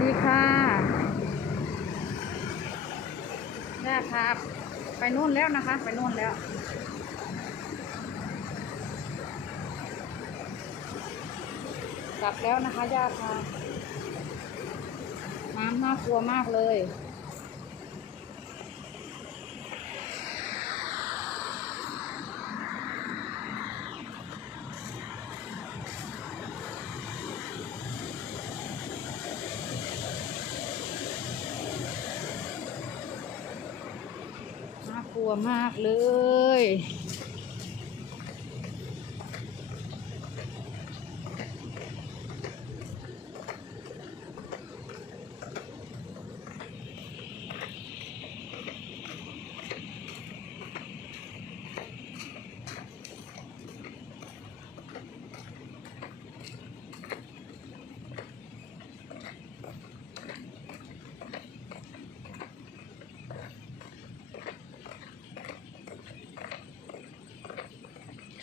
ดีค่ะย่ครับ ไปนู่นแล้วนะคะ ไปนู่นแล้วกลับแล้วนะคะย่าค่ะน้ำน่ากลัวมากเลย กลัวมากเลย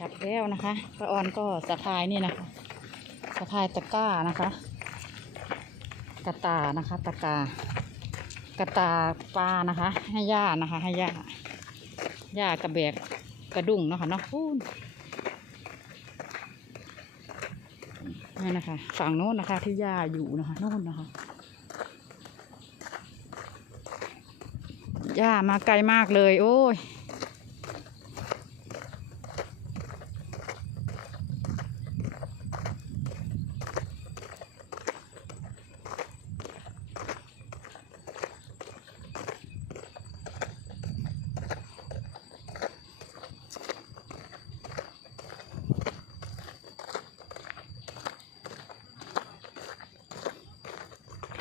กลับแล้วนะคะป้าออนก็สะพายนี่นะคะสะพายตะกร้านะคะกระตานะคะตะกากระตาปลานะคะ ให้ย่านะคะ ให้ย่าย่ากระแบกกระดุ่งเนาะคะเนาะพูนนี่นะคะ ฝั่งโน้นนะคะ ที่ย่าอยู่นะคะโน่นนะคะย่ามาไกลมากเลย โอ้ย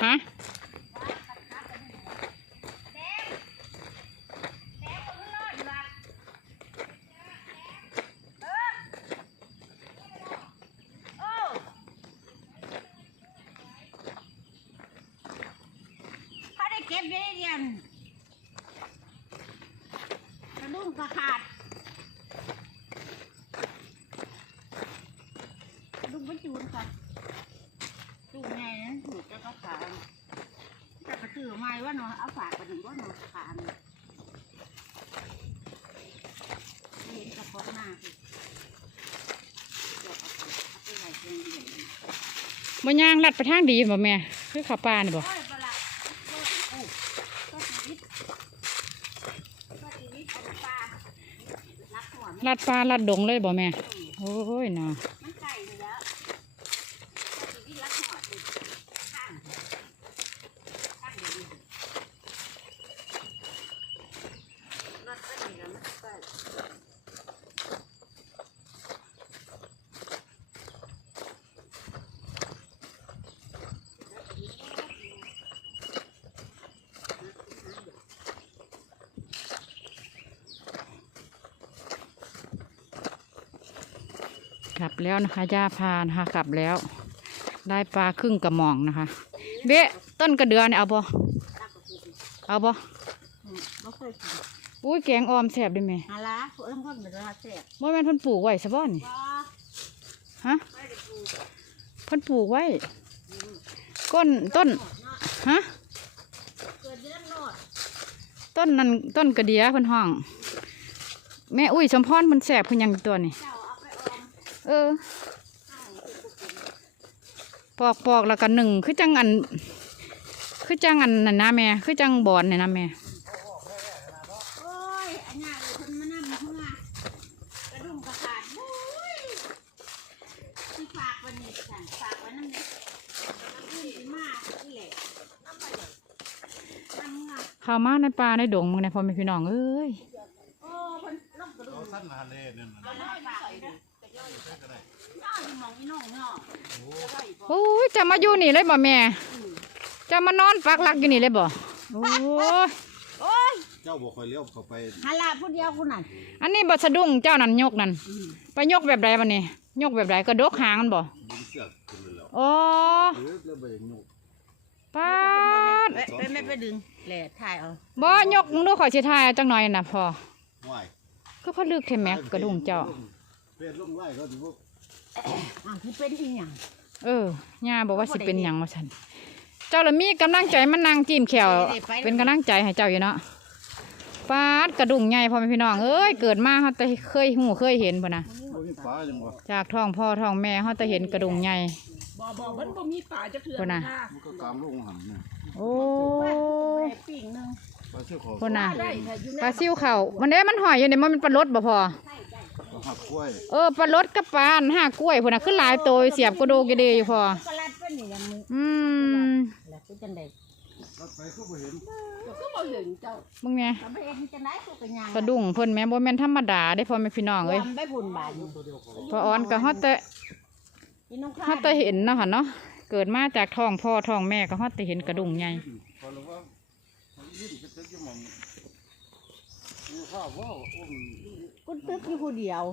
ฮะเก็บได้เดียนกระดุมกระขาดกระดุมมันจูนค่ะ จูนไงนะถูกจะกระขาดแต่กระตือไม่ว่าเนาะเอาฝากกระดุมว่าเนาะขาดเห็นกระเพาะหน้าสิเดี๋ยวเอาไปเอาไปไว้เพียงเดียวบ่ย่างลัดไปทางดีบ่แม่คือเขับปลานี่บ่โอ้ยปลาโอ้ยโอ้ยก็ชีวิตก็ชีวิตอันปลารัดปลาลัดดงเลยบ่แม่ โอ้ยเนาะ มันไก่เลยแล้วก็ชีวิตรักหัวติดข้างข้างเดียวนี่รถก็ดีแล้วมันก็ กลับแล้วนะคะย่าพานะคะกลับแล้ว ได้ปลาครึ่งกระหม่องนะคะ เบ๊ะต้นกระเดือเนี่ยเอาบ่ตั้งกับกูดิเอาบ่อืมบ่เคยกินอุ้ยแกงออมแซ่บเด้วยแม่ฮาลาเอิ่มคนเป็นราเสียบ่แม่นเพิ่นปลูกไว้ซะบ่นี่บ่ฮะไม่ได้ปลูกเพิ่นปลูกไว้อืมก้นต้นเนาะฮะเกิดเดือนโนดต้นนั้นต้นกระเดียเพิ่นห้อง แม่อุ้ยสมพรเพิ่นแซ่บเพิ่นหยังตัวนี่ เอปออกูกินปอกปอกแล้วก็หนึ่งคือจังอัน คือจังอันนั่นนะแม่คือจังบอนนี่นะแม่โอ้ยอันนี้เลยคนมานำเข้ามากระดุมกระขาดโอ้ยที่ฝากวันนี้สั่นฝากไว้นั่นเนี่ยแล้วขึ้นมาที่แหละน้ำไปเลยน้ำงาข้ามาในป่าในดงมึงในพ่อแม่พี่น้องเอ้ย โอ้คนล่มกระดุมเราสั้นมาเล่เนี่ยนะ เอาน้อยมาใส่ด้วย อยย่อยมองอีน้องเนาะจะได้บ่โอ้ยจะมาอยู่นี่เลยบ่แม่ จะมานอนปักหลักอยู่นี่เลยบ่โอ้ยโอ้ยเจ้าบอกคอยเลี้ยวเข้าไปฮาลาผู้เดียวคุณน่ะอันนี้บ่สะดุ้งเจ้านั่นยกนั่นไปยกแบบใดบ่นี่ยกแบบใดกระดกหางมันบ่ดึงเสือกขึ้นเลยแล้วโอ้เออแล้วไปยังยกป้าดไปไม่ไปดึงแหล่ถ่ายเอาบ่ยกมึงดูข่อยสิทายเอาจังหน่อยน่ะพอไหวคือพอลึกแท้แม็กกระดุงเจ้า เป็ดลงไล่เขาถือว่าอะที่เป็นอีหยังเออย่าบอกว่าสิเป็นหยังว่าซั่นเจ้าละมีกำลังใจมันนั่งจิ้มแขวเป็นกำลังใจให้เจ้าอยู่เนาะปาดกระดุงใหญ่พ่อแม่พี่น้องเอ้ยเกิดมาเฮาแต่เคยหูเคยเห็นพุ่นน่ะบ่มีปลาจังวะจากท้องพ่อท้องแม่เฮาแต่เห็นกระดุงใหญ่บ่บ่มันบ่มีป่าจะเถื่อคนน่ะมันก็ตามลูกหันเนี่ยโอ้ปีกหนึงปลาเสื้อขาวพุ่นน่ะได้ค่ะอยู่ในปลาซิวเขามันเด้มันหอยอยู่นี่มันเป็นปลารสบ่พอก็ หักกล้วยเออปลารสกับปลาอันห้ากล้วยพุ่นน่ะขึ้นหลายโตวเสียบกระโดกกระเดอยู่พอ ก็รัดเป็นนี่ยังมืออืมแล้วกูจังได๋รัดไปก็บ่เห็นก็บ่เห็นเจ้ามึงไงก็บ่เห็นจังได๋กูก็ย่างสะดุ้งเพิ่นแม่บ่แม่นธรรมดาได้พ่อแม่พี่น้องเอ้ยวามไปบุญบาดนี่พออ่อนก็ฮอดแต่พี่น้องฮอดแต่เห็นเนาะค่ะเนาะเกิดมาจากท้องพ่อท้องแม่ก็ฮอดแต่เห็นกระดุงใหญ่พอรู้ว่ามันยืดกระตึกอยู่หมองมีข้าวว่าอุ้ม กูตึกอยู่ผู้เดียว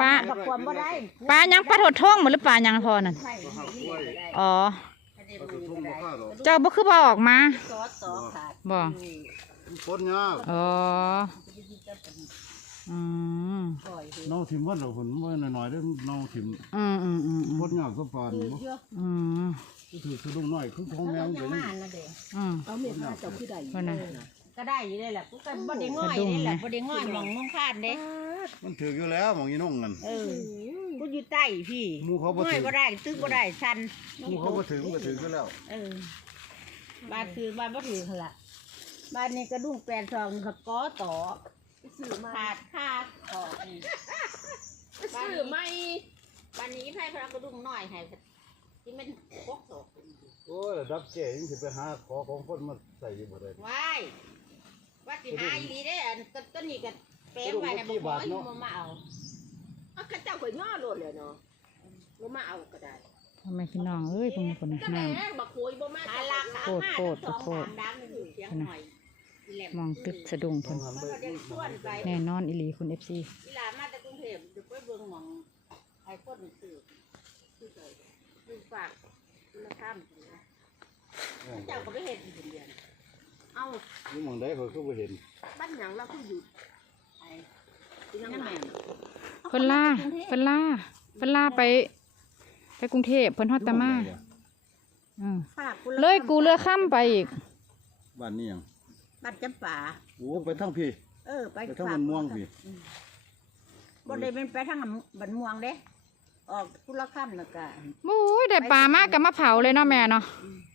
ปลากับความบ่ได้ปลายังปลาถดท้องบ่หรือปลายังพอนั่นใช่ให้นี่ก็ได้อ๋อให้ได้ปลามืสุอทุ่มก็บ่ได้ฆ่าหรอกเจ้าบ่คือบ่ออกมา ซอสต่อขาดบ่ มันปนยากอ๋อ อืมปล่อยเห็นน้องถิ่มวัดเราผลเมื่อหน่อยๆได้น้องถิ่มอืมอืมอืมอืมปนยากก็ปานคือบ่เยอะอืมก็ถือสะดุ้งน้อยคือของแมแล้ววก็เดี๋ยัยวงนี้มานะเด้อืมเอาเม็ดมาเจ้าคือได้เพิ่นน่ะ ก็ได้อยู่เลยแหละกูก็บ่ได้ง่อยสะดุ้งนี่แหละนะบ่ได้ง่อยหมองนุ่งคาดเด้มันถืออยู่แล้วหมองอีน้องกันเออกูอยู่ใต้พี่หมู่เขาบ่ง่อถืยอบ่ได้ตึกบ่ได้ชันหมู่เขาบ่ถือมันก็ถือกันแล้ว เออบ้านคือบ้านบ่ถือหั่นล่ะบ้านนี้กระดุ้งแปดซองก็กอต่อซื้อมาขาดค่าต่ออีกซื้อไม่บ้านนี้ไผพระกระดุ้งน้อยให้ที่มันปกศอกโอ้ยระดับเจ๊ยังสิไปหาขอของคนมาใส่อยู่บ่ได้ว้าย ว่าสิหาอีหลีได้อันต้นต้นนี้ก็แปลงไว้น่ะบ่ขอให้บ่มาเอาเอาข้าเจ้าก็ย่อโลดเลยเนาะบ่มาเอาก็ได้พ่อแม่พี่น้องเอ้ยพวกนี้คนน่ะก็น้แม่บักโคยบ่มาหาหลักหาโคตรมาโคตรสองโคตร สามดังอยู่เสียงหน่อยอีแหลำมองตึกสะดุ้งต้อเพิ่งนหันมันไปก็ได้ชวนไปแน่นอนอีหลีคุณ FC เวลามาจากกรุงเทพเดี๋ยวไปเบิ่งหมองไอ้คนสื่อสื่อใจสื่อฝากคุณธรรมนะเจ้าก็ไปเห็นอยู่คนเดียว เอาอยู่หมองใดเขาก็บ่เห็นบ้านหยังเราคืออยู่ไอ้ที่นั่นนั่นแหแม่ละเพิ่นล่าเพิ่นล่าเพิ่นล่าไป ไปกรุงเทพเพิ่นฮอดตะมาอืมฝากเลยกูเรือข้ามไปอีก บ้านนี้หยังบัดจำป่าโอ้ไปทางพี่ เออ ไปไปทางมันม่วงพี่ บ่ได้เป็นไปทางบันม่วงเด้ ออกกุละค่ำแล้วก็โอ้ยได้ปลามากกับมาเผาเลยเนาะแม่เนาะ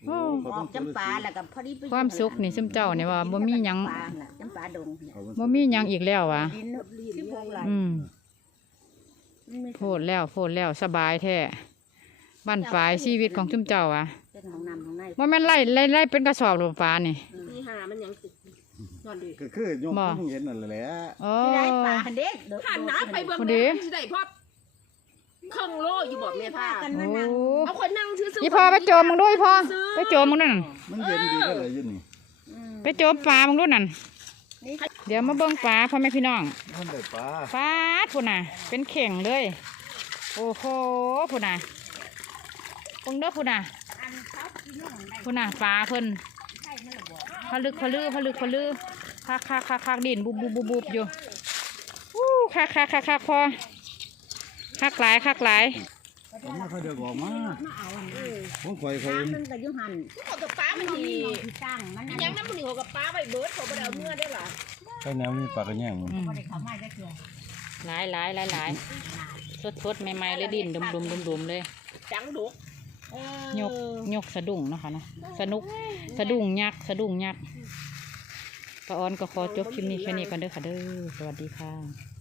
โอ้ ออกจำป่าแล้วก็พอดีไปอยู่ความสุขนี่ซุมเจ้าเนี่ยว่าบ่มีหยังจำป่าน่ะจำป่าดงเนี่ยบ่มีหยังอีกแล้ววะดินที่พวกไรอืมมันมีโพดแล้วโพดแล้วสบายแท้บ้านปลายชีวิตของซุมเจ้าอะเป็นของน้ำของในบ่แม่นไล่ไล่ไล่เป็นกระสอบหรือปลานี่ ที่หามันหยังสินอนดีก็คือโยมบ่ เพิ่งเห็นนั่นแหละโอ้ที่ได้ปลาเด็กผ่านน้ำไปเบิ่งพอดีแม่มันสิได้พอ ครึ่งโลอยู่บ่แม่ผ้ากันโอ้มานั่งเอาคนนั่งซื้อๆอีพ่อไปโจมมึงด้วยพ่อไปโจมมึงนั่นมันเย็นดีก็เลยอยู่นี่อืมไปโจมปลามึงด้วยนั่นนี่เดี๋ยวมาเบิ่งปลาพ่อแม่พี่น้องมันได้ปลาฟาดพุ่นน่ะ เป็นเข่งเลย โอ้โหพุ่นน่ะเบิ่งเด้อพุ่นน่ะอันเขากินน้องได้พุ่นน่ะปลาเพิ่นใช่ไหมล่ะบอกพะลึกพะลือพะลึกพะลือคักคักคักคักดินบุบบุบบุบบุบอยู่อู้คักคักคักคักพอ คักหลายคักหลายผมไม่ค่อยได้บอกมามาเอาอันนี้ผมคอยเคตายมันก็อยุหันเขากับป้ามันมันดีมีที่ตั้งมันอันยันี้งน้ำมันนี่เขากับป้าไว้เบิดเขาบ่ได้เอาเมื่อได้หรอใช่แนวมีปลากระแยงมันอืมบ่ได้เข้ามาจะเกี่ยวหลายหลายหลายหลายสดสดใหม่ๆเลยดินดุมดุมดุมดุมเลยจังดุกเออยกยกสะดุ้งเนาะค่ะเนาะสนุกสะดุ้งยักษ์สะดุ้งยักษ์ป้าออนก็ขอจบคลิปนี้แค่นี้กันเด้อค่ะเด้อสวัสดีค่ะ